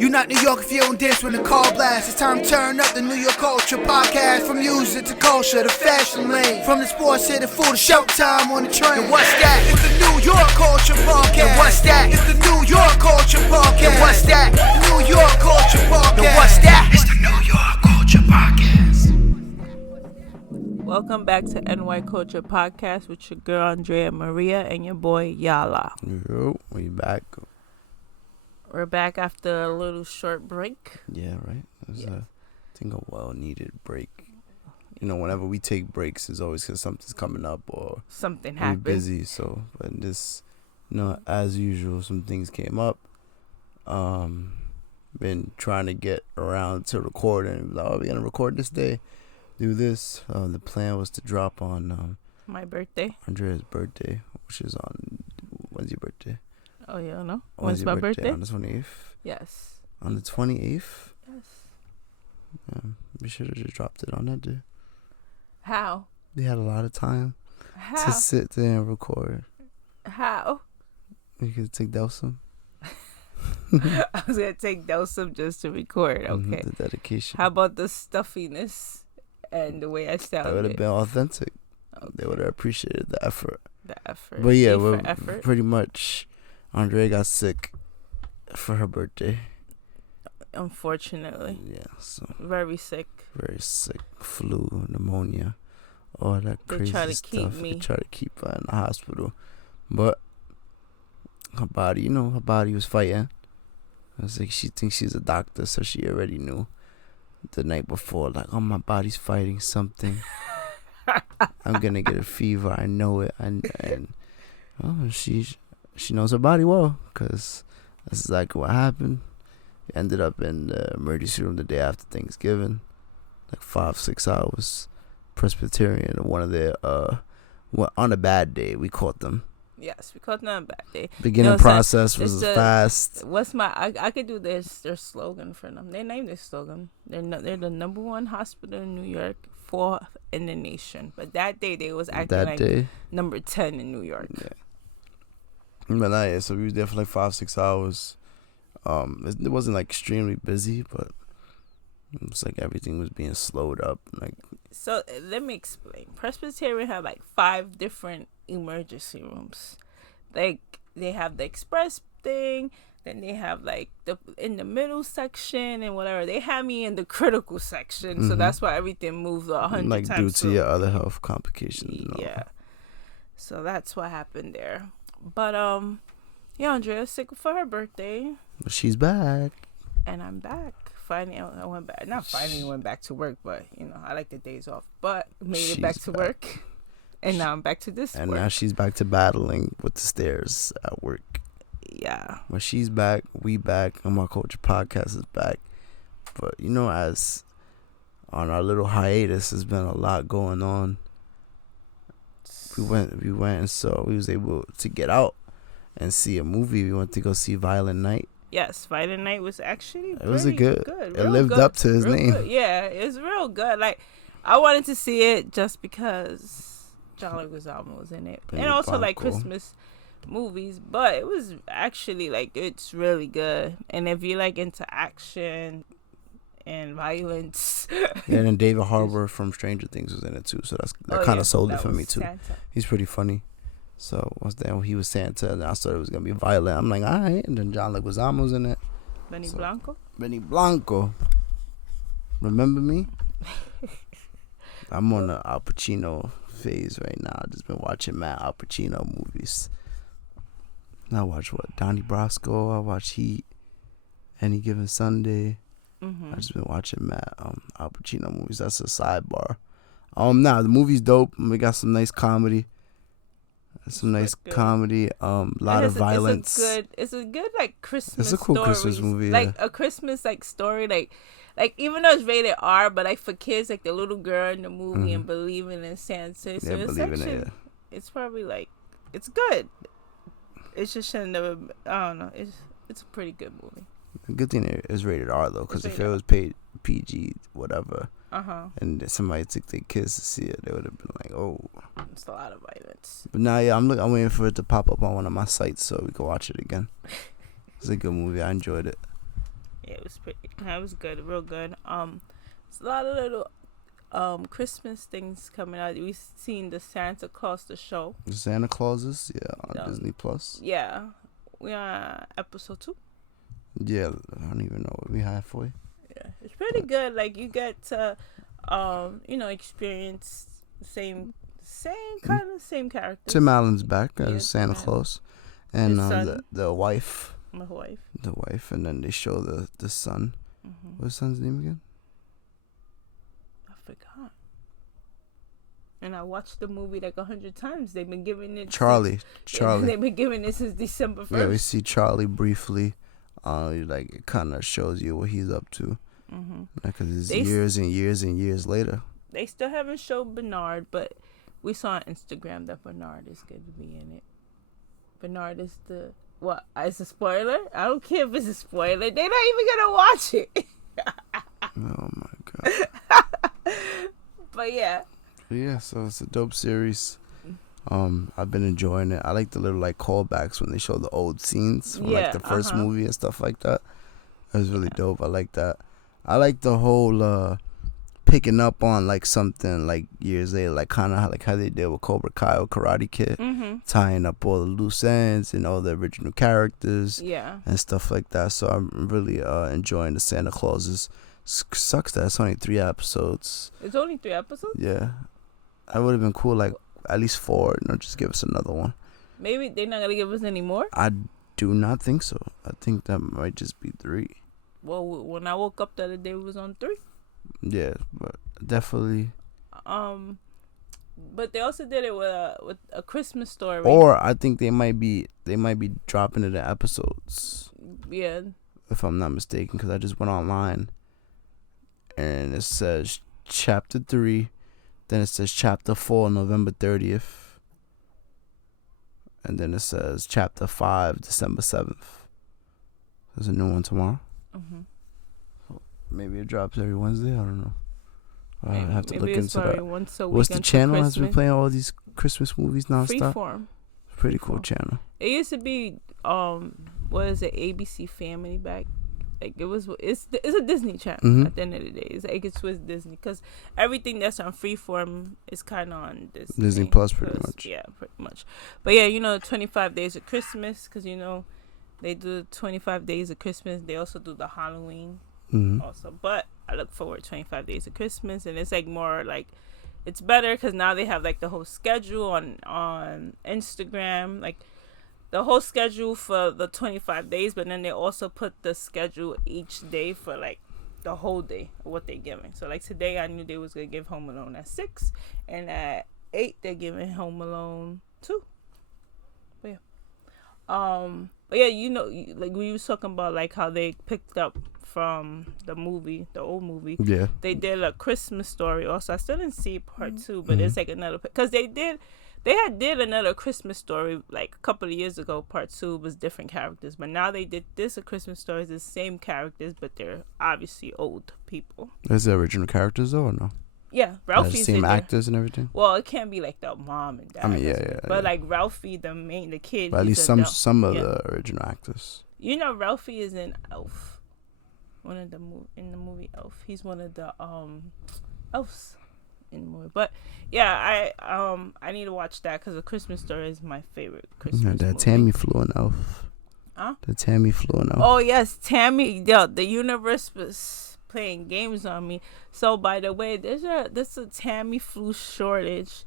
You not New York if you don't dance when the call blasts. It's time to turn up the New York culture podcast. From music to culture to fashion lane. From the sports to the food to showtime on the train. And what's that? It's the New York culture podcast. And what's that? It's the New York culture podcast. And what's that? New York culture podcast. And what's that? It's the New York culture podcast. Welcome back to NY Culture Podcast with your girl ANDREA Maria and your boy YALA. Yo, we back. We're back after a little short break. Yeah, right. It was I think a well-needed break. You know, whenever we take breaks, it's always because something's coming up or Something we're happened. busy. So, but this, as usual, some things came up. Been trying to get around to recording. Like, we're gonna record this day, do this. The plan was to drop on My birthday. Andrea's birthday, which is on when's your birthday? Oh, yeah, no? When's When's my your birthday? On the 28th. Yes. On the 28th. Yes. We should have just dropped it on that day. How? We had a lot of time to How? sit there and record. How? We could take Delsum. I was going to take Delsum just to record. Okay. The dedication. How about the stuffiness and the way I That would have sounded? been authentic. Okay. They would have appreciated the effort. The effort. But yeah, A for we're effort. pretty much. Andrea got sick for her birthday. Unfortunately. Yeah, so Very sick. very sick. Flu, pneumonia, all that They crazy try to stuff. keep They me. try to keep her in the hospital. But her body, her body was fighting. I was like, she thinks she's a doctor, so she already knew the night before, like, oh, my body's fighting something. I'm gonna get a fever. I know it. And she knows her body well, because that's exactly what happened. Ended up in the emergency room the day after Thanksgiving, like 5-6 hours. Presbyterian, one of their on a bad day we caught them. Yes, we caught them on a bad day. Beginning process was fast. What's my? I could do their slogan for them. They named their slogan. They're the number one hospital in New York, 4th in the nation. But that day they was acting like number 10 in New York. Yeah. But so we were there for like 5-6 hours. It wasn't like extremely busy, but it was like everything was being slowed up. Like, so let me explain. Presbyterian have like 5 different emergency rooms. Like they have the express thing, then they have like in the middle section and whatever. They had me in the critical section, so that's why everything moved 100 like times. due to your other health complications. And all. Yeah. So that's what happened there. But yeah, Andrea's sick for her birthday, But she's back. and I'm back. Finally, I went back. Not finally went back to work, but I like the days off. But made it back to work, and now I'm back to this. And work. now she's back to battling with the stairs at work. Yeah. But she's back, we back, and my culture podcast is back. But as on our little hiatus, there's been a lot going on. We went and saw. We was able to get out and see a movie. We went to go see Violent Night. Yes, Violent Night was actually It was a good. It real lived good, up to his real name. good. Yeah, it's real good. Like I wanted to see it just because John Leguizamo was in it, and also like Christmas movies. But it was actually like it's really good. And if you like into action and violence, Yeah, and David Harbour from Stranger Things was in it too. So that kind of sold it for me too. Santa. He's pretty funny. So once then he was Santa, and I thought it was gonna be violent. I'm like, all right. And then John Leguizamo's in it. Benny Blanco. Remember me? I'm on the Al Pacino phase right now. I've just been watching mad Al Pacino movies. I watch Donnie Brasco. I watch Heat. Any Given Sunday. I've just been watching mad Al Pacino movies. That's a sidebar. The movie's dope. We got some nice comedy. Some nice comedy. Lot of violence. It's a good like Christmas. It's a cool Christmas movie. Like a Christmas like story. Like even though it's rated R, but like for kids, like the little girl in the movie and believing in Santa. So it's believing it. Yeah. It's probably like it's good. It's just shouldn't have. I don't know. It's a pretty good movie. Good thing it is rated R though, because if it was PG whatever, and somebody took their kids to see it, they would have been like, oh. It's a lot of violence. But now, yeah, I'm waiting for it to pop up on one of my sites so we can watch it again. It's a good movie. I enjoyed it. Yeah, It was good, real good. It's a lot of little Christmas things coming out. We've seen the Santa Claus the show. The Santa Clauses, on Disney Plus. Yeah, we are episode 2. Yeah, I don't even know. We halfway. Yeah, it's pretty good. Like you get to, experience the same characters. Tim Allen's back as Yeah, Santa Tim Claus, and His son. the wife. My wife. The wife, and then they show the son. Mm-hmm. What's his son's name again? I forgot. And I watched the movie like 100 times. They've been giving it. Charlie. They've been giving it since December 1st. Yeah, we see Charlie briefly. Like it kind of shows you what he's up to. Mm-hmm. Because it's years and years and years later. They still haven't showed Bernard, but we saw on Instagram that Bernard is going to be in it. Bernard is the... What? It's a spoiler? I don't care if it's a spoiler. They're not even going to watch it. Oh, my God. But, yeah. Yeah, so it's a dope series. I've been enjoying it. I like the little, like, callbacks when they show the old scenes from, like, the first movie and stuff like that. It was really dope. I like that. I like the whole... picking up on like something like years later, like kind of like how they did with Cobra Kai or Karate Kid, tying up all the loose ends and all the original characters, and stuff like that. So I'm really enjoying the Santa Clauses. Sucks that it's only 3 episodes. It's only 3 episodes. Yeah, that would have been cool. Like at least 4. Just give us another one. Maybe they're not gonna give us any more. I do not think so. I think that might just be 3. Well, when I woke up the other day, it was on 3. Yeah, but definitely. But they also did it with a Christmas Story. Or I think they might be dropping it in episodes. Yeah. If I'm not mistaken, because I just went online, and it says chapter 3, then it says chapter 4, November 30th, and then it says chapter 5, December 7th. There's a new one tomorrow. Mm-hmm. Maybe it drops every Wednesday. I don't know. I have to look into that. What's the channel that's been playing all these Christmas movies nonstop? Freeform. Pretty cool channel. It used to be what is it, ABC Family back? Like it's a Disney channel at the end of the day. It's like it's with Disney because everything that's on Freeform is kind of on Disney Plus, pretty much. Yeah, pretty much. But yeah, 25 Days of Christmas because they do 25 Days of Christmas. They also do the Halloween. Also, but I look forward to 25 Days of Christmas, and it's like more like it's better because now they have like the whole schedule on Instagram, like the whole schedule for the 25 days, but then they also put the schedule each day for like the whole day of what they're giving. So like today I knew they was gonna give Home Alone at 6, and at 8 they're giving Home Alone 2. But yeah, like we was talking about like how they picked up from the old movie. Yeah. They did a Christmas Story also. I still didn't see part 2, but it's like another, because they had did another Christmas Story like a couple of years ago. Part 2 was different characters, but now they did this a Christmas Story, the same characters, but they're obviously old people. Is the original characters though or no? Yeah, Ralphie's same actors and everything. Well, it can't be like the mom and dad. I mean, yeah. But like Ralphie, the kid. But at least some of the original actors. Ralphie is in Elf. One of the in the movie Elf. He's one of the elves in the movie. But yeah, I need to watch that because A Christmas Story is my favorite Christmas movie. That Tammy flew in Elf. Huh? The Tammy flew in Elf. Oh yes, Tammy. The universe was playing games on me. So by the way, there's a Tammy flu shortage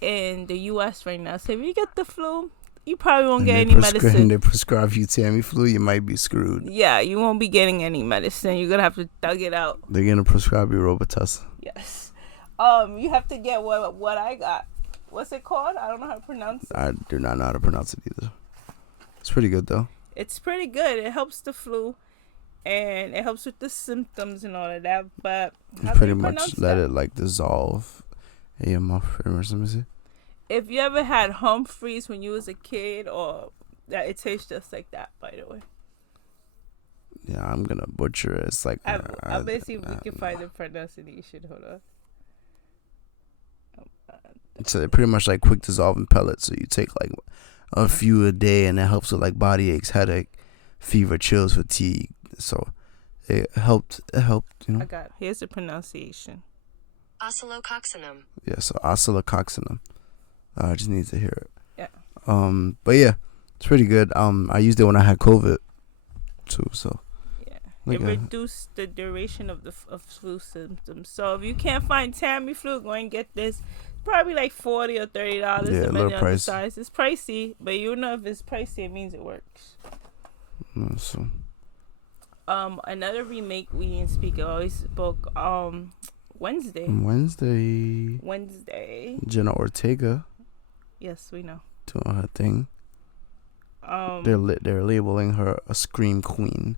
in the U.S. right now. So if you get the flu, you probably won't get any medicine. They prescribe you Tamiflu, you might be screwed. Yeah, you won't be getting any medicine. You're gonna have to thug it out. They're gonna prescribe you Robitussin. Yes. You have to get what I got. What's it called? I don't know how to pronounce it. I do not know how to pronounce it either. It's pretty good though. It's pretty good. It helps the flu, and it helps with the symptoms and all of that. But you pretty much let it like dissolve in your mouth. Pretty much. Let me see. If you ever had Humphreys when you was a kid, or that, it tastes just like that, by the way. Yeah, I'm gonna butcher it. It's like I'll bet see if we can find the pronunciation. Hold on. So they're pretty much like quick dissolving pellets. So you take like a few a day, and it helps with like body aches, headache, fever, chills, fatigue. So it helped. It helped, I got it. Here's the pronunciation. Oscillococcinum. Yeah, so oscillococcinum. I just need to hear it. Yeah. But yeah, it's pretty good. I used it when I had COVID too. So yeah, it reduced the duration of flu symptoms. So if you can't find Tamiflu, go and get this. Probably like $40 or $30, depending on the size. It's pricey, but you know if it's pricey, it means it works. So. Another remake we didn't speak of. We spoke Wednesday. Jenna Ortega. Yes, we know. Doing her thing. They're labeling her a scream queen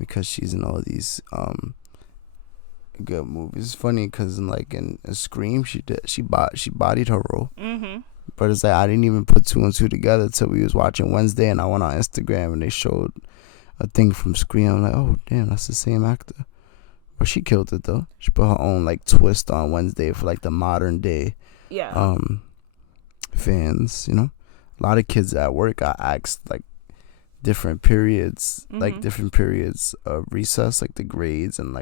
because she's in all these good movies. It's funny because in Scream she bodied her role. Mm-hmm. But it's like I didn't even put two and two together till we was watching Wednesday, and I went on Instagram and they showed a thing from Scream. I'm like, oh damn, that's the same actor. But she killed it though. She put her own twist on Wednesday for the modern day fans. A lot of kids at work I asked different periods, different periods of recess, the grades, and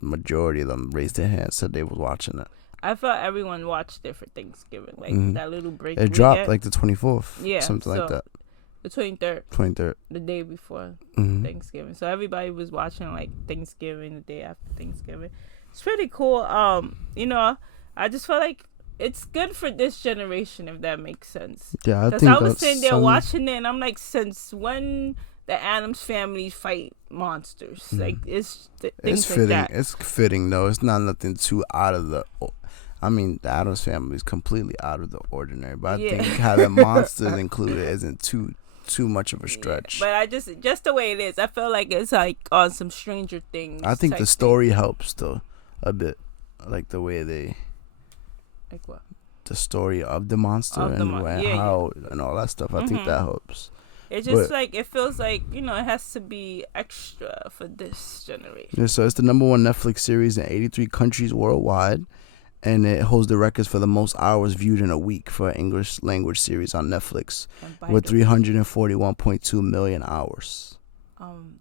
majority of them raised their hands, said they was watching it. I felt everyone watched it for Thanksgiving, that little break. It dropped the 24th, something like that. The 23rd. 23rd. The day before Thanksgiving. So everybody was watching Thanksgiving, the day after Thanksgiving. It's pretty cool. I just felt like it's good for this generation, if that makes sense. Yeah, because I was sitting there watching it, and I'm like, since when the Addams family fight monsters? It's fitting. That. It's fitting though. It's not nothing too out of the. I mean, the Addams family is completely out of the ordinary, but I think having monsters included isn't too much of a stretch. But I just the way it is, I feel like it's on some Stranger Things. I think the story helps though a bit, the way they. Like what? The story of the monster how and all that stuff. I think that helps. It's just it feels like it has to be extra for this generation. Yeah, so it's the number one Netflix series in 83 countries worldwide, and it holds the records for the most hours viewed in a week for an English language series on Netflix, with 341.2 million hours.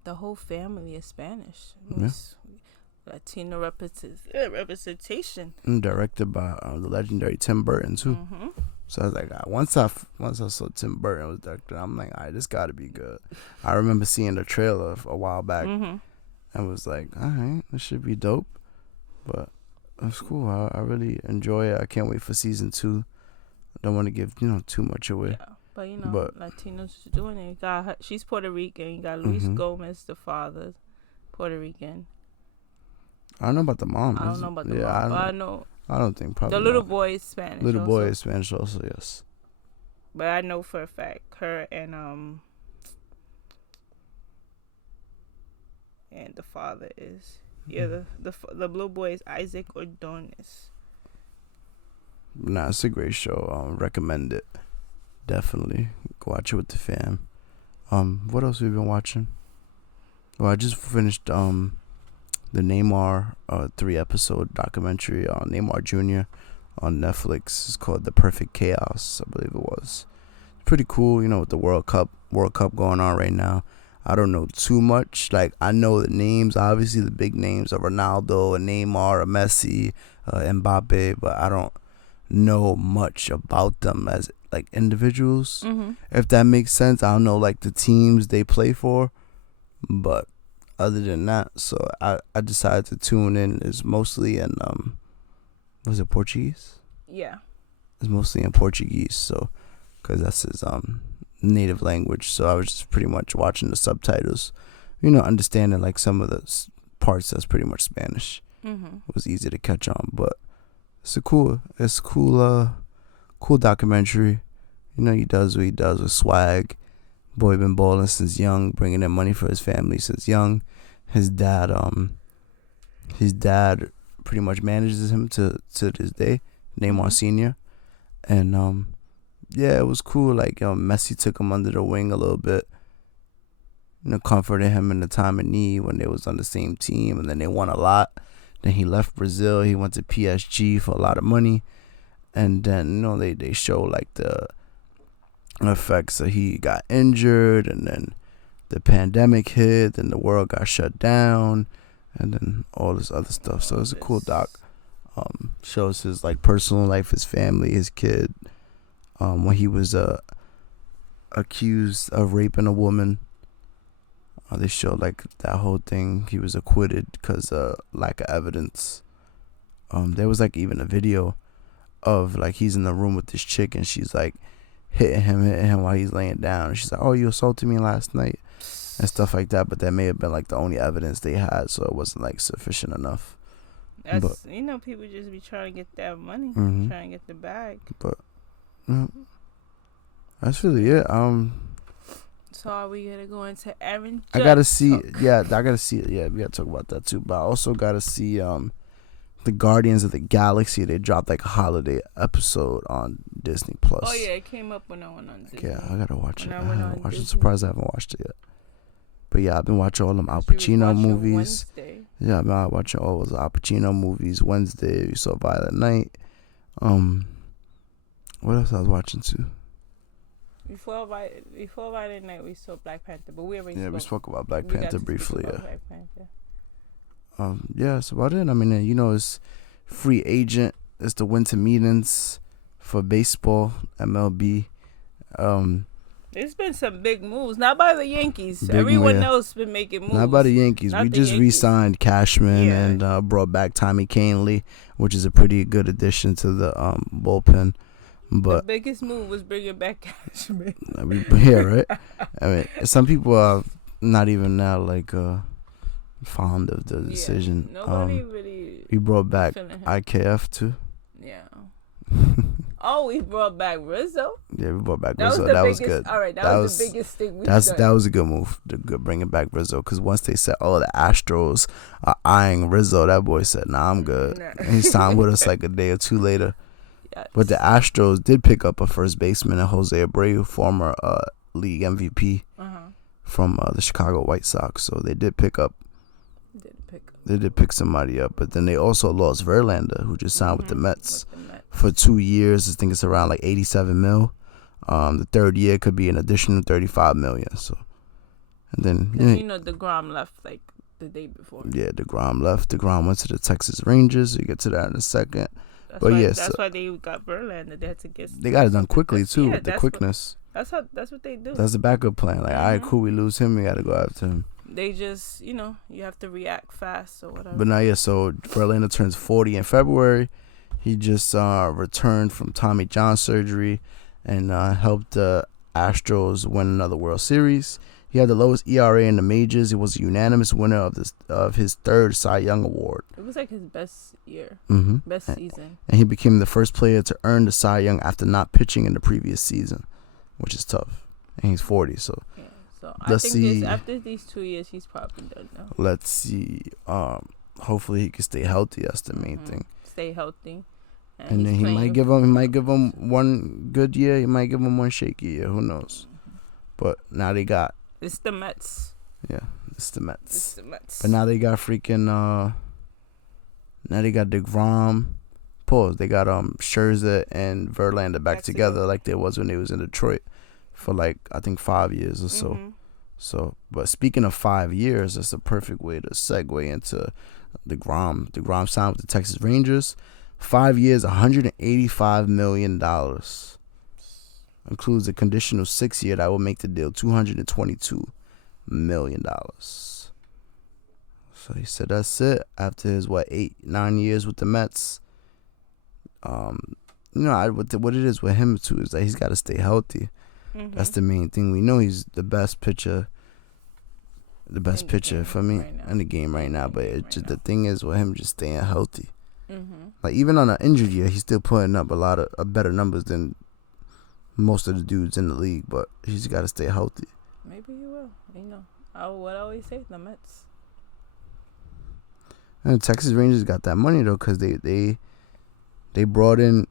The whole family is Spanish. Latino representation. Directed by the legendary Tim Burton too. Mm-hmm. So I was like, once I saw Tim Burton was directed, I'm like, all right, this got to be good. I remember seeing the trailer a while back, and was like, all right, this should be dope. But it's cool. I really enjoy it. I can't wait for season 2. I don't want to give too much away. Yeah, but Latinos doing it. She's Puerto Rican. You got Luis Gomez, the father, Puerto Rican. I don't know about the mom. I don't know about the mom, but I know. I don't think probably. The little boy is Spanish. Little boy is Spanish also, yes. But I know for a fact her and the father is the little boy is Isaac Ordonez. Nah, it's a great show. Recommend it. Definitely go watch it with the fam. What else we've been watching? Well, I just finished the Neymar 3-episode documentary on Neymar Jr. on Netflix. It's called The Perfect Chaos, I believe it was. Pretty cool, with the World Cup going on right now. I don't know too much. I know the names, obviously the big names of Ronaldo and Neymar, Messi, Mbappe, but I don't know much about them as individuals. If that makes sense. I don't know the teams they play for, but other than that, so I decided to tune in. It's mostly in was it Portuguese? Yeah, it's mostly in Portuguese, so because that's his native language. So I was just pretty much watching the subtitles, understanding some of the parts that's pretty much Spanish. It was easy to catch on, but it's cool documentary. He does what he does with swag. Boy been balling since young, bringing in money for his family since young. His dad pretty much manages him to this day, Neymar Senior, and it was cool. Messi took him under the wing a little bit, comforted him in the time of need when they was on the same team, and then they won a lot. Then he left Brazil. He went to PSG for a lot of money, and then they show the effects that he got injured, and then the pandemic hit, and the world got shut down, and then all this other stuff. So it's a cool doc. Shows his like personal life, his family, his kid. When he was accused of raping a woman, they showed like that whole thing. He was acquitted because lack of evidence. There was like even a video of like he's in the room with this chick and she's like hitting him while he's laying down. And she's like, "Oh, you assaulted me last night," and stuff like that. But that may have been like the only evidence they had, so it wasn't like sufficient enough. That's people just be trying to get that money, trying to get the bag. But that's really it. So are we gonna go into Aaron? I gotta see. Yeah, I gotta see it. Yeah, we gotta talk about that too. But I also gotta see the Guardians of the Galaxy. They dropped like a holiday episode on Disney Plus. Oh yeah, it came up when I went on Disney. Yeah, I gotta watch it. I went haven't on watched it. Disney. Surprised I haven't watched it yet. But yeah, I've been watching all them Al Pacino movies. Wednesday. Yeah, I've been watching all those Al Pacino movies. Wednesday, we saw Violet Night. What else I was watching too? Before Violet Night, we saw Black Panther, but we already we spoke about Black Panther briefly. Yeah. Black Panther. Yeah, that's about it. I mean, it's free agent. It's the winter meetings for baseball, MLB. There's been some big moves, not by the Yankees. Big Everyone move. else been making moves. Not by the Yankees. Not We the just Yankees. re-signed Cashman and brought back Tommy Kahnle, which is a pretty good addition to the bullpen. But the biggest move was bringing back Cashman. Yeah, right. I mean, some people are not even now like fond of the decision. Nobody really. We brought back feeling him. IKF too. Yeah. Oh, we brought back Rizzo. Yeah, we brought back That Rizzo. was the That was biggest. good. All right, that was the biggest thing we That done. was a good move. Bringing back Rizzo, because once they said, "Oh, the Astros are eyeing Rizzo," that boy said, "Nah, I'm good." Nah. And he signed with us like a day or two later. Yes. But the Astros did pick up a first baseman, Jose Abreu, former league MVP from the Chicago White Sox. So they did pick up. They did pick somebody up, but then they also lost Verlander, who just signed with the Mets for 2 years. I think it's around like $87 million. The third year could be an additional $35 million. So, and then DeGrom left like the day before. Yeah, DeGrom left. DeGrom went to the Texas Rangers. You get to that in a second. That's why they got Verlander. They had to get. They got it done quickly too, with the quickness. That's what they do. That's the backup plan. Like, all right, cool, we lose him, we got to go after him. They just, you have to react fast or whatever. But now, yeah, so Verlander turns 40 in February. He just returned from Tommy John surgery and helped the Astros win another World Series. He had the lowest ERA in the majors. He was a unanimous winner of his third Cy Young Award. It was like his best year, best season. And he became the first player to earn the Cy Young after not pitching in the previous season, which is tough. And he's 40, so... Yeah. So Let's see. After these 2 years, he's probably done now. Let's see. Hopefully he can stay healthy. That's the main thing. Stay healthy. And then he might give him one good year. He might give him one shaky year. Who knows? But now they got. It's the Mets. Yeah, it's the Mets. It's the Mets. But now they got freaking. Now they got DeGrom. Pause. They got Scherzer and Verlander back together like they was when they was in Detroit for like I think 5 years or so. So, but speaking of 5 years, that's a perfect way to segue into DeGrom. DeGrom signed with the Texas Rangers. 5 years, $185 million. Includes a conditional 6 year that will make the deal $222 million. So he said that's it. After his 8-9 years with the Mets. What it is with him too is that he's got to stay healthy. That's the main thing. We know he's the best pitcher. The best pitcher for me in the game right now. But the thing is with him just staying healthy. Like even on an injured year, he's still putting up a lot of better numbers than most of the dudes in the league. But he's got to stay healthy. Maybe he will. What I always say, the Mets. And the Texas Rangers got that money though, because they brought in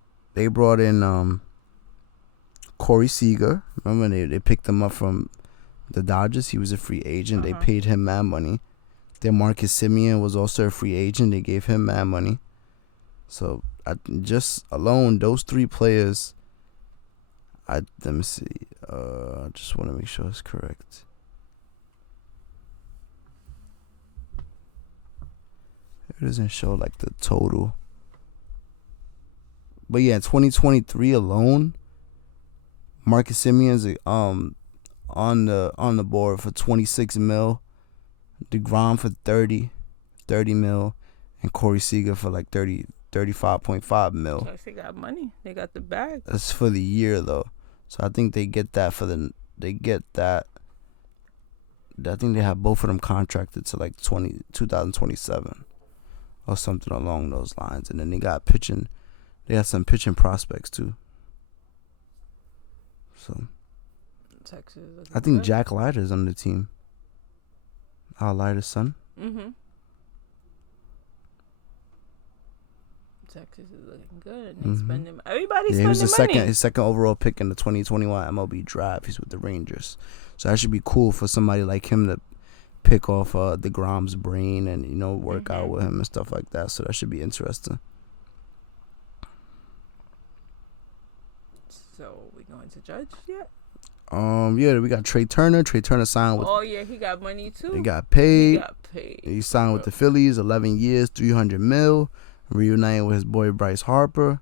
Corey Seager. Remember they picked him up from the Dodgers. He was a free agent. They paid him mad money. Then Marcus Semien was also a free agent. They gave him mad money. So just alone those three players. Let me see. I just want to make sure it's correct. It doesn't show like the total. But yeah, 2023 alone, Marcus Simeon's on the board for 26 mil, DeGrom for 30 mil, and Corey Seager for like 35.5 mil. So they got money. They got the bag. That's for the year though. So I think they get that I think they have both of them contracted to like 2027 or something along those lines. And then they got some pitching prospects too. So Texas. I think Jack Leiter's on the team. Our Leiter's son. Mm-hmm. Texas is looking good. And they spending. Everybody's spending money. His second overall pick in the 2021 MLB draft. He's with the Rangers. So that should be cool for somebody like him to pick off DeGrom's brain and, you know, work out with him and stuff like that. So that should be interesting. So we going to Judge yet? Yeah, we got Trey Turner. Trey Turner signed with. Oh yeah, he got money too. He got paid. He He signed with the Phillies, 11 years, 300 mil. Reuniting with his boy Bryce Harper,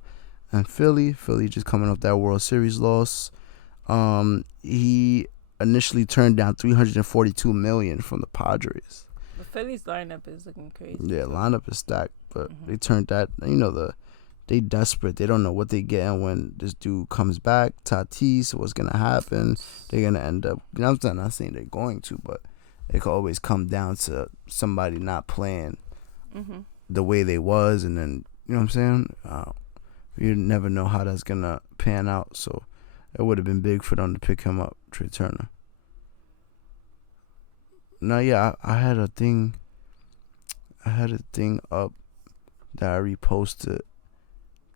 and Philly just coming off that World Series loss. He initially turned down $342 million from the Padres. The Phillies lineup is looking crazy. Yeah, lineup is stacked, but they turned that. You know, they desperate. They don't know what they getting when this dude comes back. Tatis, what's gonna happen? They're gonna end up. You know, I'm not saying they're going to, but it could always come down to somebody not playing the way they was, and then, you know what I'm saying? You never know how that's gonna pan out. So it would have been big for them to pick him up, Trey Turner. Now, yeah, I had a thing up that I reposted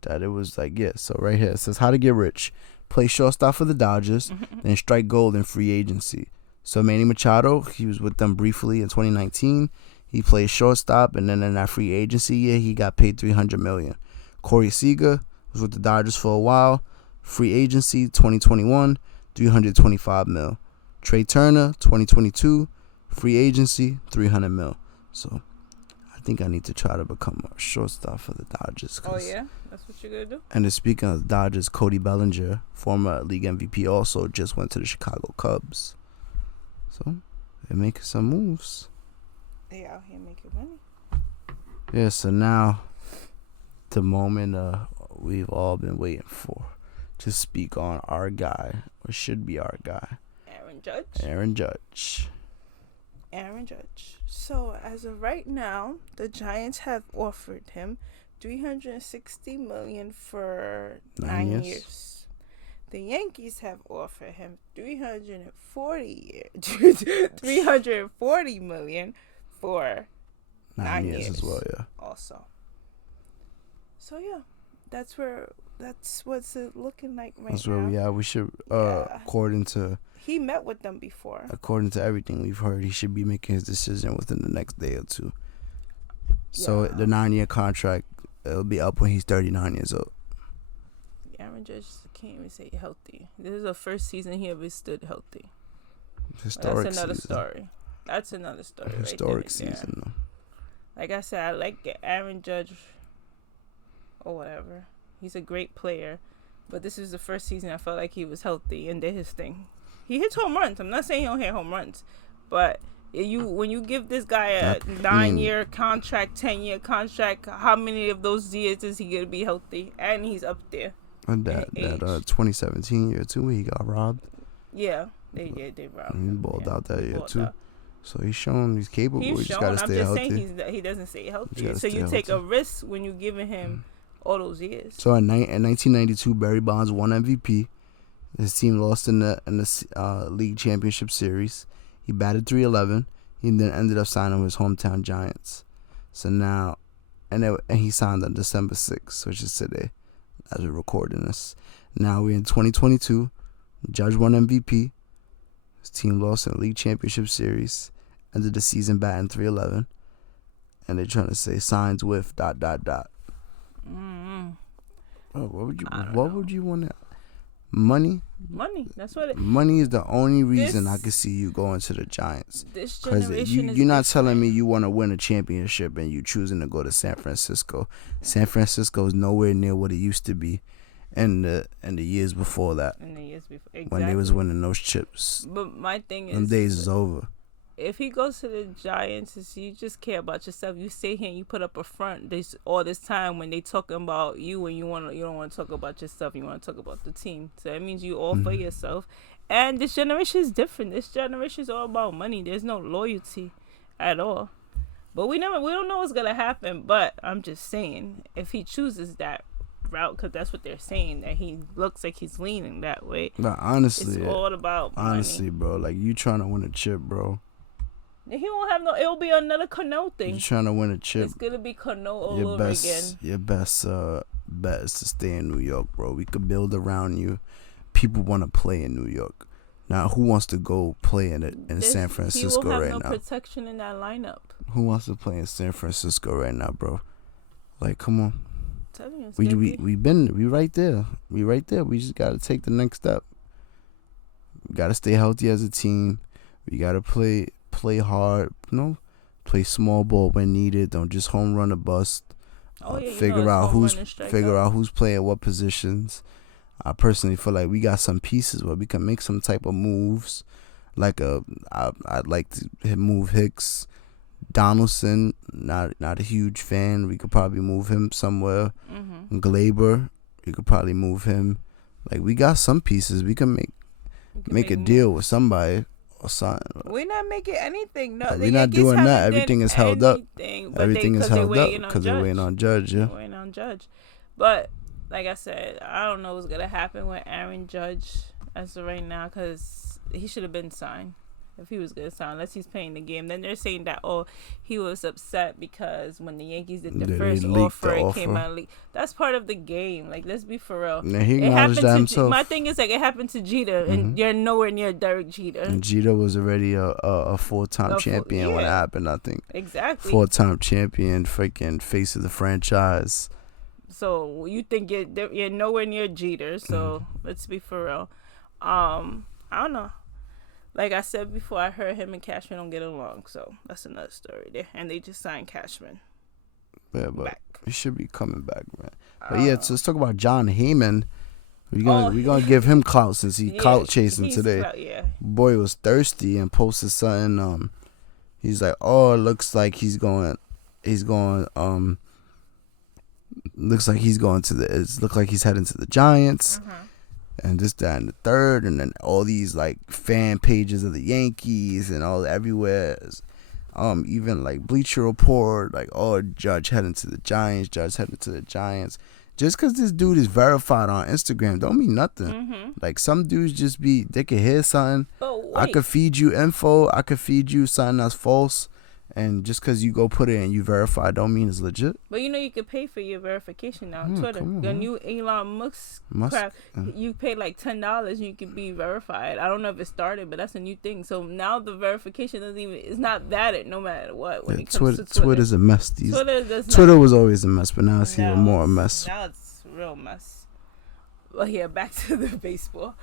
that it was like, yeah, so right here it says how to get rich. Play shortstop for the Dodgers, then strike gold in free agency. So Manny Machado, he was with them briefly in 2019. He played shortstop, and then in that free agency year, he got paid $300 million. Corey Seager was with the Dodgers for a while. Free agency 2021, $325 million. Trey Turner 2022, free agency $300 million. So I think I need to try to become a shortstop for the Dodgers. Oh yeah, that's what you're gonna do. And then speaking of the Dodgers, Cody Bellinger, former league MVP, also just went to the Chicago Cubs. So they're making some moves. They out here making money. Yeah, so now the moment we've all been waiting for to speak on our guy, or should be our guy, Aaron Judge. So as of right now, the Giants have offered him $360 million for 9 years. The Yankees have offered him $340 million for 9 years as well, yeah. Also. So yeah, that's what's it looking like right now. That's where we are. We should, according to... He met with them before. According to everything we've heard, he should be making his decision within the next day or two. So the 9-year contract, it'll be up when he's 39 years old. Aaron Judge can't even say healthy. This is the first season he ever stood healthy. Historic That's another season. story. That's another story. Historic right season, though. Like I said, I like Aaron Judge or whatever. He's a great player. But this is the first season I felt like he was healthy and did his thing. He hits home runs. I'm not saying he don't hit home runs. But when you give this guy a 9-year contract, 10-year contract, how many of those years is he going to be healthy? And he's up there. And that 2017 year, too, where he got robbed. Yeah, they robbed him. He balled out that year, too. Out. So he's shown he's capable. He's just got to stay healthy. I'm just saying he doesn't stay healthy. So you take a risk when you're giving him all those years. So in 1992, Barry Bonds won MVP. His team lost in the league championship series. He batted .311. He then ended up signing with his hometown Giants. So now, and he signed on December 6th, which is today, as we're recording this. Now we're in 2022. Judge won MVP. His team lost in the league championship series. Ended the season batting .311. And they're trying to say signs with ... Oh, what would you want to... Money. That's what it. Money is the only reason I This- could see you going to the Giants. This Because generation is you're not telling different. me you want to win a championship and you choosing to go to San Francisco. San Francisco is nowhere near what it used to be in the years before that. In the years before, exactly. When they was winning those chips. But my thing is, Them days is over. if he goes to the Giants, it's you just care about yourself. You stay here and you put up a front all this time when they talking about you and you don't want to talk about yourself. You want to talk about the team. So that means you all for yourself. And this generation is different. This generation is all about money. There's no loyalty at all. But we don't know what's gonna happen. But I'm just saying, if he chooses that route, because that's what they're saying, that he looks like he's leaning that way. But honestly, It's all about honestly, money. bro, like you trying to win a chip, bro. He won't have no. It'll be another Cano thing. You trying to win a chip. It's gonna be Cano all Your over best, again. your best bet is to stay in New York, bro. We could build around you. People want to play in New York. Now, who wants to go play in San Francisco he will have right no now? protection in that lineup. Who wants to play in San Francisco right now, bro? Like, come on. I'm telling you, it's We gonna be- we right there. We right there. We just gotta take the next step. We gotta stay healthy as a team. We gotta play hard. Play small ball when needed. Don't just home run a bust. Figure out who's playing what positions. I personally feel like we got some pieces where we can make some type of moves. I'd like to move Hicks. Donaldson, not a huge fan. We could probably move him somewhere. Glaber, we could probably move him. Like, we got some pieces. We can make a deal with somebody or something. We're not making anything. No, We're not doing that. Everything is held up. Everything is held up because they're waiting on Judge. Yeah. They're waiting on Judge. But like I said, I don't know what's gonna happen with Aaron Judge as of right now, because he should have been signed. If he was gonna sign, unless he's playing the game, then they're saying that he was upset because when the Yankees did the first offer, it came out leaked. That's part of the game. Like, let's be for real. Yeah, he acknowledged that himself. My thing is, like, it happened to Jeter, and you're nowhere near Derek Jeter. And Jeter was already a full-time champion when it happened, I think. Exactly. Full-time champion, freaking face of the franchise. So you think you're nowhere near Jeter? So let's be for real. I don't know. Like I said before, I heard him and Cashman don't get along, so that's another story there. And they just signed Cashman. Yeah, but back. he should be coming back, man. But yeah, so let's talk about John Heyman. We're gonna give him clout since he clout chasing today. Boy was thirsty and posted something. He's like, oh, it looks like he's going like he's heading to the Giants. And this, that, and the third, and then all these like fan pages of the Yankees and all everywhere. Even like Bleacher Report, like, oh, Judge heading to the Giants. Just because this dude is verified on Instagram don't mean nothing. Like, some dudes they could hear something. I could feed you info. I could feed you something that's false. And just because you go put it and you verify don't mean it's legit. But you could pay for your verification now on Twitter. The new Elon Musk crap, you pay like $10 and you can be verified. I don't know if it started, but that's a new thing. So now the verification it's not valid no matter what when it comes to Twitter. Twitter's a mess. Twitter was always a mess, but now it's even more a mess. Now it's a real mess. Well, yeah, back to the baseball.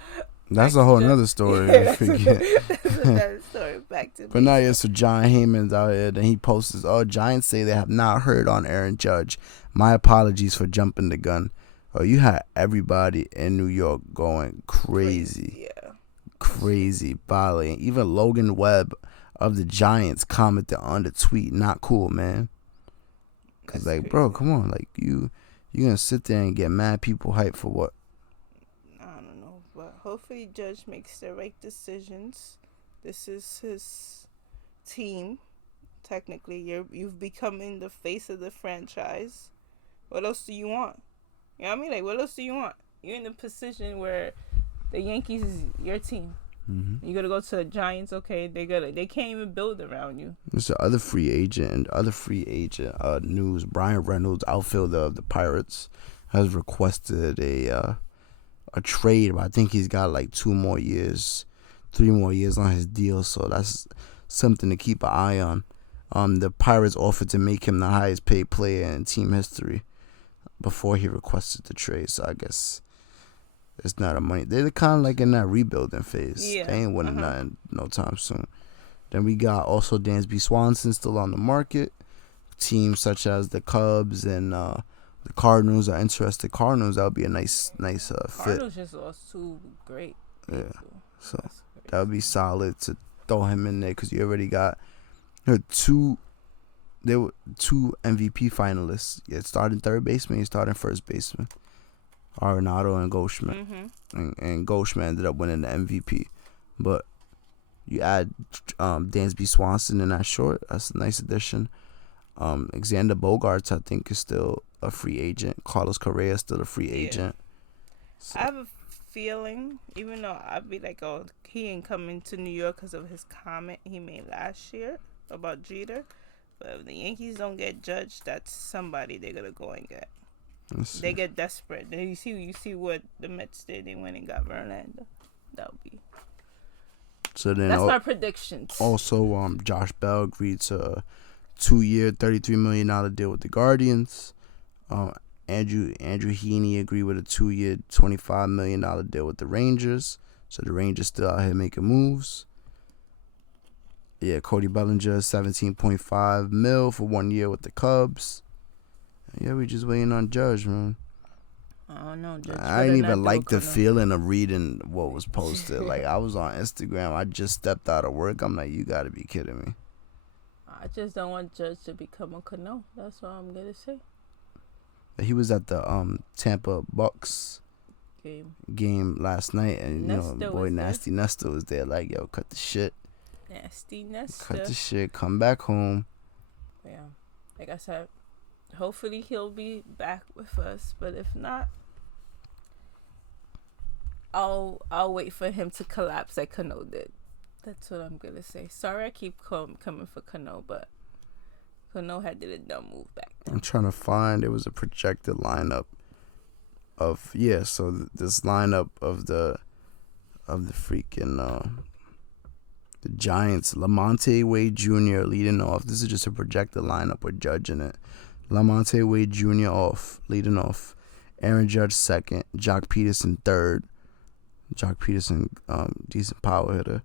That's a whole nother story. Yeah, that's another story. Back to But now, yeah, so John Heyman's out here, then he posts, Giants say they have not heard on Aaron Judge. My apologies for jumping the gun. Oh, you had everybody in New York going crazy. Yeah. Crazy, violent. Even Logan Webb of the Giants commented on the tweet, not cool, man. Because, like, crazy. Bro, come on. Like, you going to sit there and get mad people hyped for what? Hopefully Judge makes the right decisions. This is his team. Technically, you've become in the face of the franchise. What else do you want? You know what I mean? Like, what else do you want? You're in the position where the Yankees is your team. You gotta go to the Giants. Okay, they can't even build around you. There's the other free agent news. Brian Reynolds, outfielder of the Pirates, has requested a trade, but I think he's got like 3 more years on his deal, so that's something to keep an eye on. The Pirates offered to make him the highest paid player in team history before he requested the trade, so I guess It's not a money. They're kind of like in that rebuilding phase. Yeah. They ain't winning nothing no time soon. Then we got also Dansby Swanson still on the market. Teams such as the Cubs and the Cardinals are interested. Cardinals, that would be a nice fit. Cardinals just lost 2 great. Yeah. So that would be solid to throw him in there because you already got two MVP finalists. You starting third baseman, you starting first baseman. Arenado and Goldschmidt. And Goldschmidt ended up winning the MVP. But you add Dansby Swanson in that short. That's a nice addition. Xander Bogaerts, I think, is still a free agent. Carlos Correa is still a free agent. So. I have a feeling, even though I'd be like, oh, he ain't coming to New York because of his comment he made last year about Jeter. But if the Yankees don't get Judge, that's somebody they're going to go and get. They get desperate. Then you see what the Mets did. They went and got Verlander. That would be. So then that's my predictions. Also, Josh Bell agreed to a 2-year, $33 million deal with the Guardians. Andrew Heaney agreed with a 2-year, $25 million deal with the Rangers. So the Rangers still out here making moves. Yeah, Cody Bellinger, $17.5 million for 1 year with the Cubs. Yeah, we just waiting on Judge, man. I don't know. Judge I didn't even like the feeling of reading what was posted. Like, I was on Instagram. I just stepped out of work. I'm like, you got to be kidding me. I just don't want Judge to become a Cano. That's all I'm going to say. He was at the Tampa Bucks game last night. And, boy, Nasty Nestor was there. Like, yo, cut the shit. Nasty Nestor. Cut the shit. Come back home. Yeah. Like I said, hopefully he'll be back with us, but if not, I'll wait for him to collapse like Cano did. That's what I'm gonna say. Sorry, I keep coming for Cano, but Cano had did a dumb move back then. I'm trying to find. It was a projected lineup of So this lineup of the freaking the Giants. Lamonte Wade Jr. leading off. This is just a projected lineup. We're judging it. Lamonte Wade Jr. leading off. Aaron Judge second. Jock Peterson third. Jock Peterson, decent power hitter.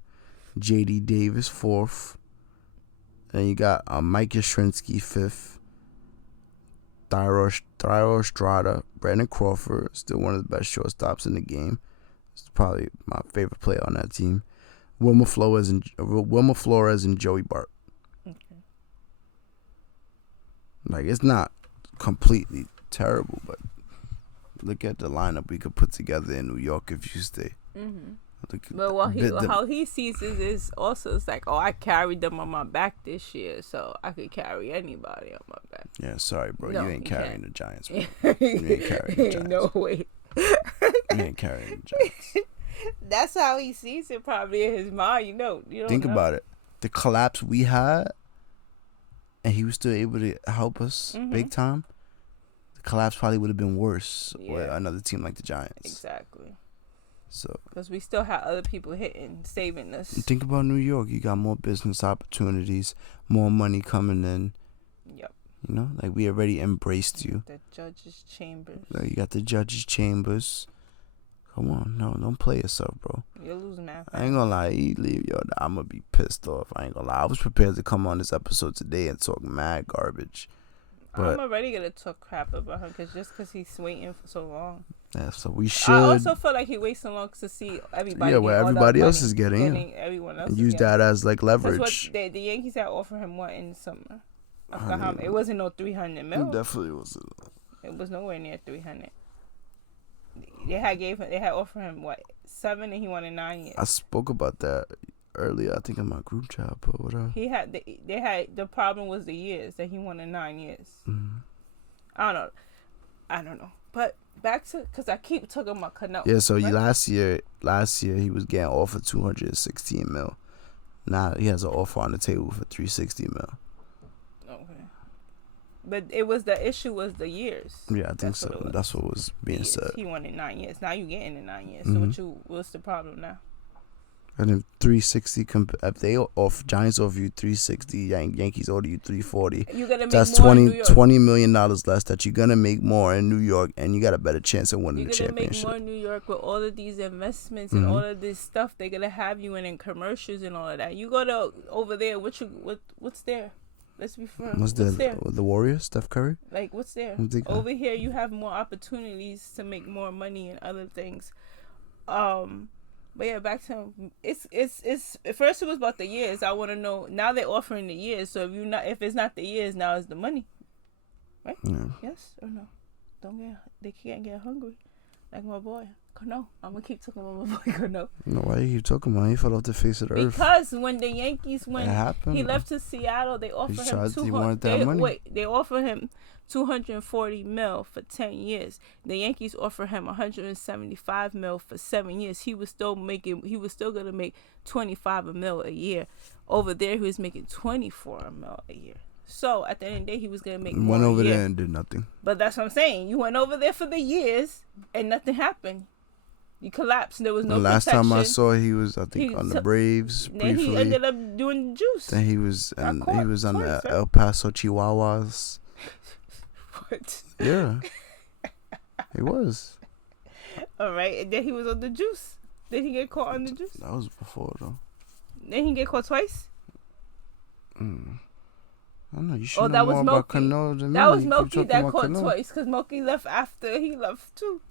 J.D. Davis fourth. Then you got Mike Yastrzemski fifth. Thairo Estrada. Brandon Crawford, still one of the best shortstops in the game. It's probably my favorite player on that team. Wilmer Flores and Joey Bart. Okay. Like, it's not completely terrible, but look at the lineup we could put together in New York if you stay. But how he sees it is also, it's like, oh, I carried them on my back this year, so I could carry anybody on my back. Yeah, sorry, bro. No, you ain't carrying the Giants, bro. You ain't carrying the Giants. No way. You ain't carrying the Giants. That's how he sees it probably in his mind. You don't Think know. about it. The collapse we had, and he was still able to help us big time. The collapse probably would have been worse with another team like the Giants. Exactly. So because we still have other people hitting, saving us. Think about New York. You got more business opportunities, more money coming in. Yep. You know, like we already embraced you. The judges' chambers. Like you got the judges' chambers. Come on, no, don't play yourself, bro. You'll lose, man. I ain't gonna lie, you leave, I'm gonna be pissed off. I ain't gonna lie. I was prepared to come on this episode today and talk mad garbage. But I'm already gonna talk crap about him because he's waiting for so long. Yeah, so we should. I also feel like he waits so long to see everybody. Yeah, what everybody else is getting. Everyone else. And use that as like leverage. What the Yankees had offered him in the summer. It wasn't no 300 mil. It definitely wasn't. It was nowhere near 300. They had offered him what 7, and he wanted 9 years. I spoke about that earlier. I think in my group chat, but whatever. The problem was the years that he wanted 9 years. Mm-hmm. I don't know. But back to because I keep talking about Cano. Yeah. So right? last year he was getting offered $216 million. Now he has an offer on the table for $360 million. But the issue was the years. Yeah, I think so. That's what was being said. He wanted 9 years. Now you getting the 9 years. So what's the problem now? And if 360, if they Giants offer you 360, Yankees order you 340. You're gonna make That's more in New York. $20 million less that you're gonna make more in New York, and you got a better chance of winning the championship. You're gonna make more in New York with all of these investments and all of this stuff. They're gonna have you in commercials and all of that. You go to over there. What's there? Let's be frank. What's there? The Warriors, Steph Curry. Like what's there? Over here, you have more opportunities to make more money and other things. But yeah, back to it's at first it was about the years. I want to know now they're offering the years. So if it's not the years, now it's the money, right? Yeah. Yes or no? They can't get hungry, like my boy. No, I'm gonna keep talking about my boy. No. No, why you keep talking about him? He fell off the face of the earth. Because when the Yankees he left to Seattle, they offered him they offered him $240 million for 10 years. The Yankees offered him $175 million for 7 years. He was still gonna make $25 million a year. Over there, he was making $24 million a year. So at the end of the day, he was gonna make more. Went over a year. there and did nothing. But that's what I'm saying. You went over there for the years and nothing happened. You collapsed. There was no last protection. time I saw, he was on the Braves briefly. Then he ended up doing the juice. Then he was on the El Paso Chihuahuas. What? Yeah, he was. All right, and then he was on the juice. Did he get caught on the juice? That was before though. Then he get caught twice. I don't know. You should know more about Cano than me. That was Milky that caught twice because Milky left after he left too.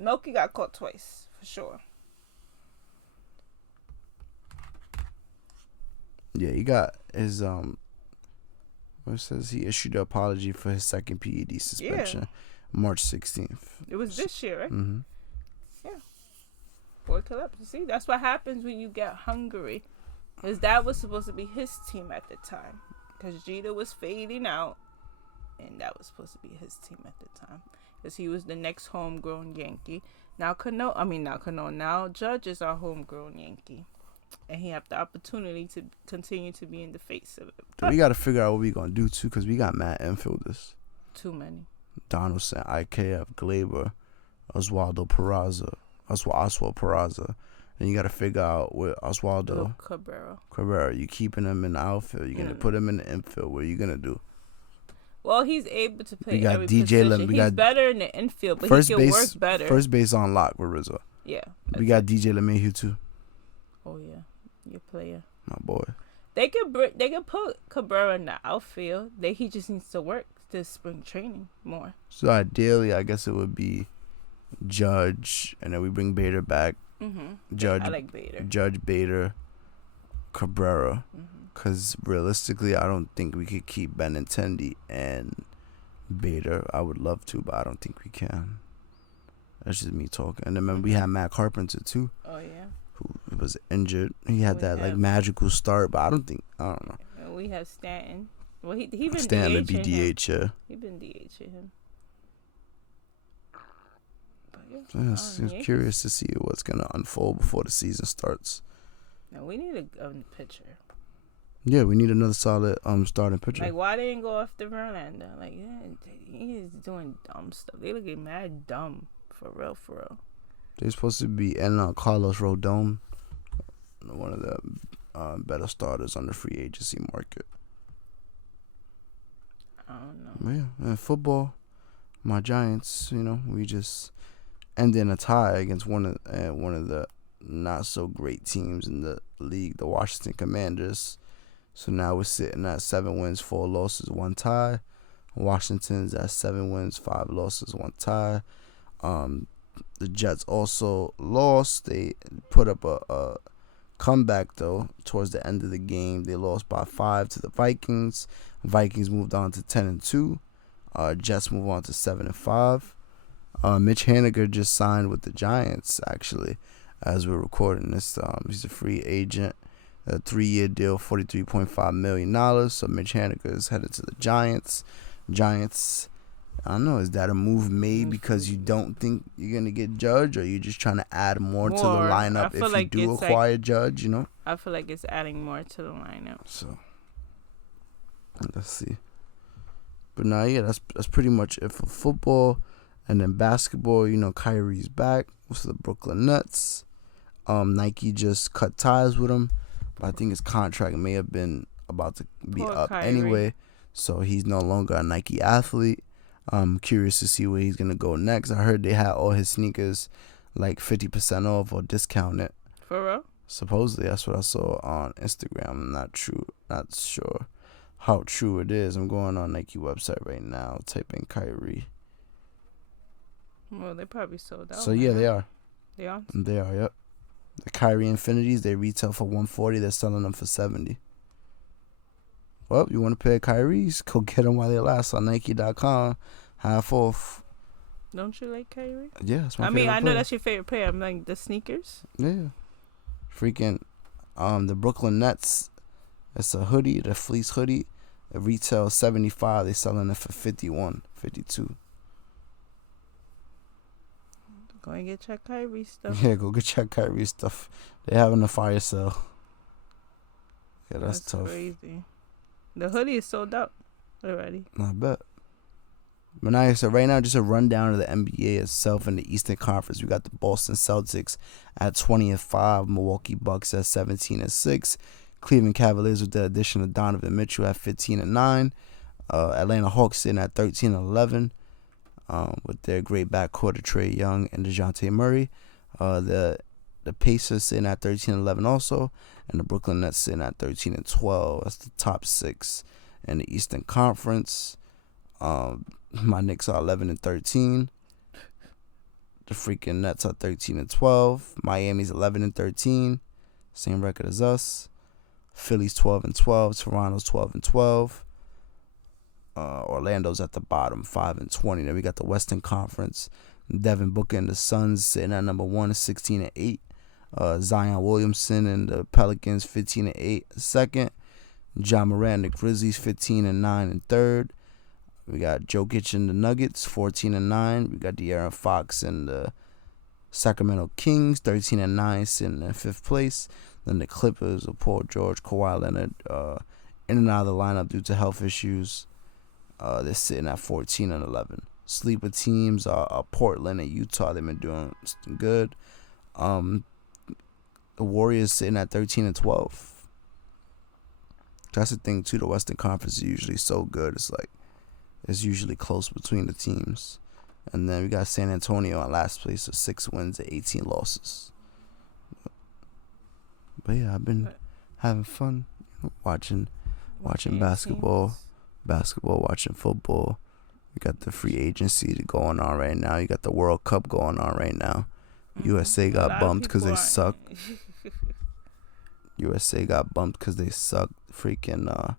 Milky got caught twice for sure. Yeah, he got his what it says he issued an apology for his second PED suspension, March 16th. It was this year, right? Mm-hmm. Yeah. Boy collapsed. You see, that's what happens when you get hungry. Because that was supposed to be his team at the time. Because Jeter was fading out. And that was supposed to be his team at the time. Because he was the next homegrown Yankee. Now Judge is our homegrown Yankee. And he had the opportunity to continue to be in the face of it. We got to figure out what we going to do, too. Because we got mad infielders. Too many. Donaldson, IKF, Glaber, Oswaldo Peraza. And you got to figure out with Oswaldo Cabrera. You keeping him in the outfield. You're going to put him in the infield. What are you going to do? Well, he's able to play every DJ position. He's better in the infield, but he can work better. First base on lock with Rizzo. Yeah. We got DJ LeMahieu, too. Oh, yeah. Your player. My boy. They could put Cabrera in the outfield. He just needs to work this spring training more. So, ideally, I guess it would be Judge, and then we bring Bader back. Mm-hmm. I like Bader. Judge, Bader, Cabrera. Because realistically, I don't think we could keep Benintendi and Bader. I would love to, but I don't think we can. That's just me talking. And then we had Matt Carpenter, too. Oh, yeah. Who was injured. He had magical start, but I don't know. We have Stanton. Well, he been Stanton DHing be DH, yeah. He been DHing him. I'm curious to see what's going to unfold before the season starts. Now, we need a pitcher. Yeah, we need another solid starting pitcher. Like, why they didn't go after Verlander? Like, he's doing dumb stuff. They looking mad dumb. For real. They're supposed to be in Carlos Rodon, one of the better starters on the free agency market. I don't know. But yeah, and football, my Giants, we just ended in a tie against one of the not so great teams in the league, the Washington Commanders. So now we're sitting at 7 wins, 4 losses, 1 tie. Washington's at 7 wins, 5 losses, 1 tie. The Jets also lost. They put up a comeback, though, towards the end of the game. They lost by 5 to the Vikings. Vikings moved on to 10-2. Jets move on to 7-5. Mitch Haniger just signed with the Giants, actually, as we're recording this. He's a free agent. A 3-year deal, $43.5 million. So Mitch Haniger is headed to the Giants. I don't know, is that a move made because you don't think you're going to get Judge, or you just trying to add more to the lineup if you do acquire Judge, I feel like it's adding more to the lineup. So, let's see. But now, yeah, that's pretty much it for football. And then basketball, Kyrie's back with the Brooklyn Nets. Nike just cut ties with him, but I think his contract may have been about to be Poor up Kyrie. anyway, so he's no longer a Nike athlete. I'm curious to see where he's gonna go next. I heard they had all his sneakers like 50% off or discounted. For real? Supposedly, that's what I saw on Instagram. I'm not sure how true it is. I'm going on Nike website right now. Type in Kyrie. Well, they probably sold out. So yeah, they are. They are? They are, yep. The Kyrie Infinities, they retail for $140. They're selling them for $70. Well, you want to pay Kyrie's? Go get them while they last on Nike.com. Half off. Don't you like Kyrie? Yeah, that's my I mean, favorite I know player. that's your favorite player. I'm like, the sneakers? Yeah. Freaking, the Brooklyn Nets. It's a hoodie, the fleece hoodie. It retails $75. They selling it for $51, $52. Go and get your Kyrie stuff. Yeah, go get your Kyrie stuff. They having a fire sale. Yeah, that's tough. Crazy. The hoodie is sold out already. I bet. But now, so right now, just a rundown of the NBA itself in the Eastern Conference. We got the Boston Celtics at 20-5, Milwaukee Bucks at 17-6, Cleveland Cavaliers with the addition of Donovan Mitchell at 15-9, Atlanta Hawks sitting at 13-11, with their great backcourt of Trae Young and DeJounte Murray. The Pacers sitting at 13-11 also, and the Brooklyn Nets sitting at 13-12. That's the top six in the Eastern Conference. My Knicks are 11-13. The freaking Nets are 13-12. Miami's 11-13, same record as us. Philly's 12-12. Toronto's 12-12. Orlando's at the bottom, 5-20. Then we got the Western Conference. Devin Booker and the Suns sitting at number 1, 16-8. Zion Williamson and the Pelicans 15-8 second. John Morant and the Grizzlies 15-9 in third. We got Jokic and the Nuggets 14-9. We got De'Aaron Fox and the Sacramento Kings 13-9, sitting in fifth place. Then the Clippers with Paul George, Kawhi Leonard in and out of the lineup due to health issues. They're sitting at 14-11. Sleeper teams are Portland and Utah. They've been doing good. The Warriors sitting at 13-12. That's the thing too. The Western Conference is usually so good. It's usually close between the teams. And then we got San Antonio in last place with 6 wins and 18 losses. But yeah, I've been having fun, watching basketball, watching football. We got the free agency going on right now. You got the World Cup going on right now. USA got bumped because they suck. USA got bumped because they suck. Freaking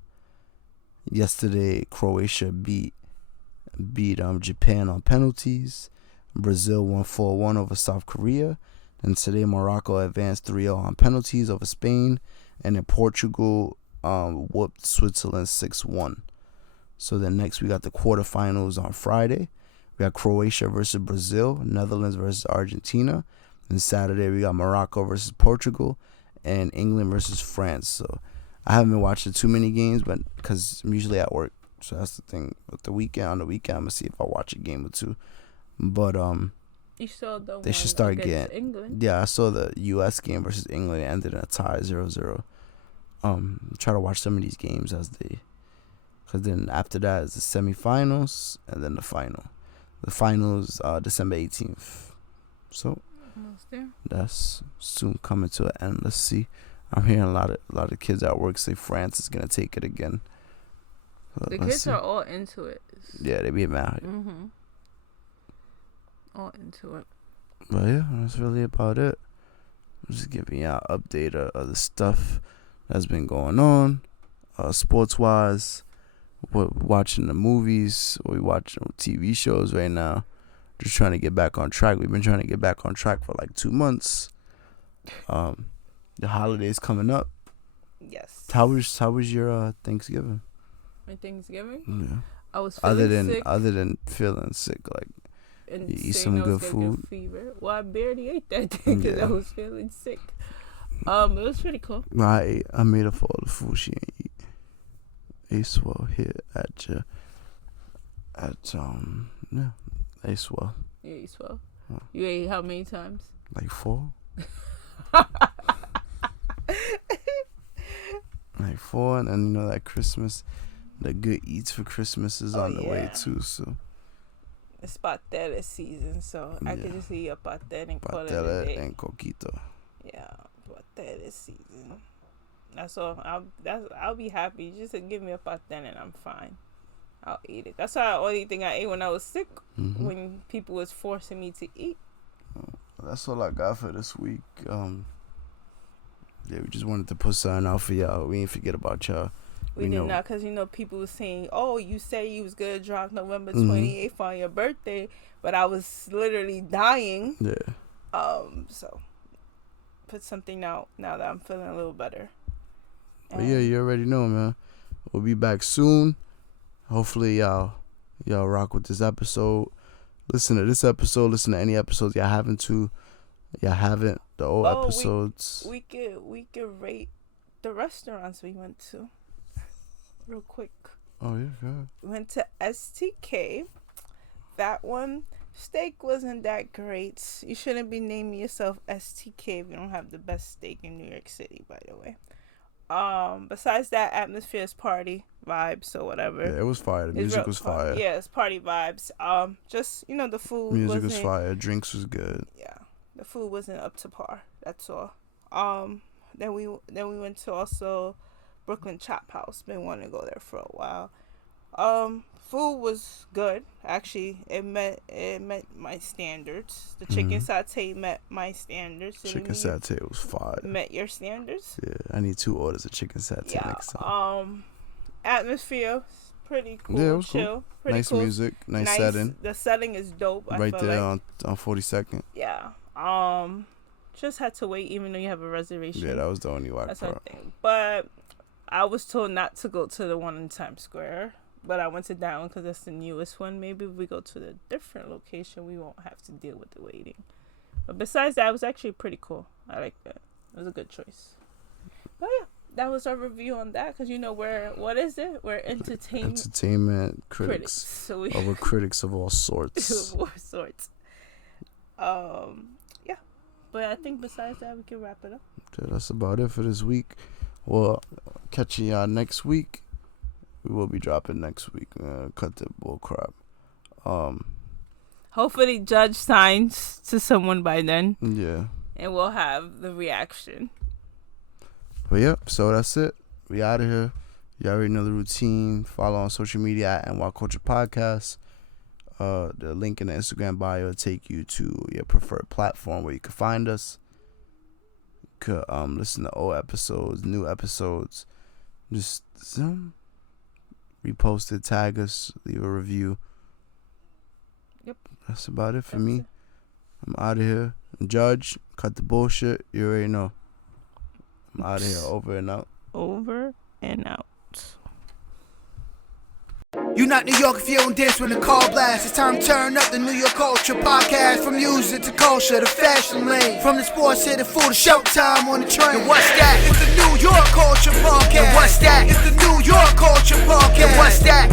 yesterday, Croatia beat Japan on penalties. Brazil won 4-1 over South Korea. And today, Morocco advanced 3-0 on penalties over Spain. And then Portugal whooped Switzerland 6-1. So then next, we got the quarterfinals on Friday. We got Croatia versus Brazil, Netherlands versus Argentina. And Saturday, we got Morocco versus Portugal, and England versus France. So I haven't been watching too many games, but because I'm usually at work. So that's the thing. With the weekend, I'm going to see if I watch a game or two. But you saw the they should start getting England. Yeah, I saw the US game versus England. It ended in a tie 0-0. Try to watch some of these games because then after that is the semifinals and then the final. The finals December 18th. So Almost there. that's soon coming to an end. Let's see. I'm hearing a lot of kids at work say France is gonna take it again. The kids are all into it. Yeah, they be mad. All into it. But yeah, that's really about it. I'm just giving y'all an update of the stuff that's been going on, sports wise. We're watching the movies. We're watching TV shows right now. Just trying to get back on track. We've been trying to get back on track for like 2 months. The holidays coming up. Yes. How was your Thanksgiving? My Thanksgiving? Yeah. I was feeling sick. Other than feeling sick, like And you eat saying some I was good gonna food. get fever. Well, I barely ate that day because Yeah. I was feeling sick. It was pretty cool. I made up for all the food she ain't eat. Acewell here yeah, Acewell. Yeah, you swell. Huh. You ate how many times? Like 4. Like 4, and you know that Christmas, the good eats for Christmas is on the way too. So it's pastel season, so I could just eat a pastel and call it a pastel day. and coquito. Yeah, pastel season. That's all. I'll be happy. Just to give me a pastel and I'm fine. I'll eat it. That's the only thing I ate when I was sick. When people was forcing me to eat. That's all I got for this week. Yeah, we just wanted to put something out for y'all. We ain't forget about y'all. We did not, because people were saying, "Oh, you say you was gonna drop November 28th on your birthday," but I was literally dying. Yeah. So put something out now that I'm feeling a little better. But yeah, you already know, man. We'll be back soon. Hopefully, y'all rock with this episode. Listen to this episode. Listen to any episodes y'all haven't. The old episodes. We could rate the restaurants we went to. Real quick. Oh yeah, God. We went to STK. That one, steak wasn't that great. You shouldn't be naming yourself STK if you don't have the best steak in New York City, by the way. Besides that, atmosphere is party vibes or whatever. Yeah, it was fire. The music was fire. Yeah, it's party vibes. Just the food. Music was fire. Drinks was good. Yeah, the food wasn't up to par. That's all. Then we went to also Brooklyn Chop House. Been wanting to go there for a while. Food was good. Actually, it met my standards. The chicken satay met my standards. Chicken satay was fire. Met your standards? Yeah, I need 2 orders of chicken satay next time. Atmosphere, pretty cool. Yeah, it was chill. cool. Pretty nice cool. music, nice setting. The setting is dope. Right there on 42nd. Yeah. Just had to wait, even though you have a reservation. Yeah, that was the only That's part. Thing. But I was told not to go to the one in Times Square. But I went to that one because that's the newest one. Maybe if we go to the different location, we won't have to deal with the waiting. But besides that, it was actually pretty cool. I like that. It was a good choice. But yeah, that was our review on that. Because what is it? We're entertainment critics. So we're critics of all sorts. of all sorts. Yeah. But I think besides that, we can wrap it up. So that's about it for this week. Well, catch y'all next week. We will be dropping next week. Cut the bull crap. Hopefully, Judge signs to someone by then. Yeah. And we'll have the reaction. But yeah, so that's it. We out of here. You already know the routine. Follow on social media at NY Culture Podcast. The link in the Instagram bio will take you to your preferred platform where you can find us. You could listen to old episodes, new episodes. Just repost it, tag us, leave a review. Yep. That's about it for me. I'm out of here. Judge, cut the bullshit. You already know. I'm out of here. Over and out. Over and out. You not New York if you don't dance when the call blast. It's time to turn up the New York Culture Podcast. From music to culture to fashion lane. From the sports to the food to showtime on the train. And what's that? It's the New York Culture Podcast. And what's that? It's the New York Culture Podcast. And what's that?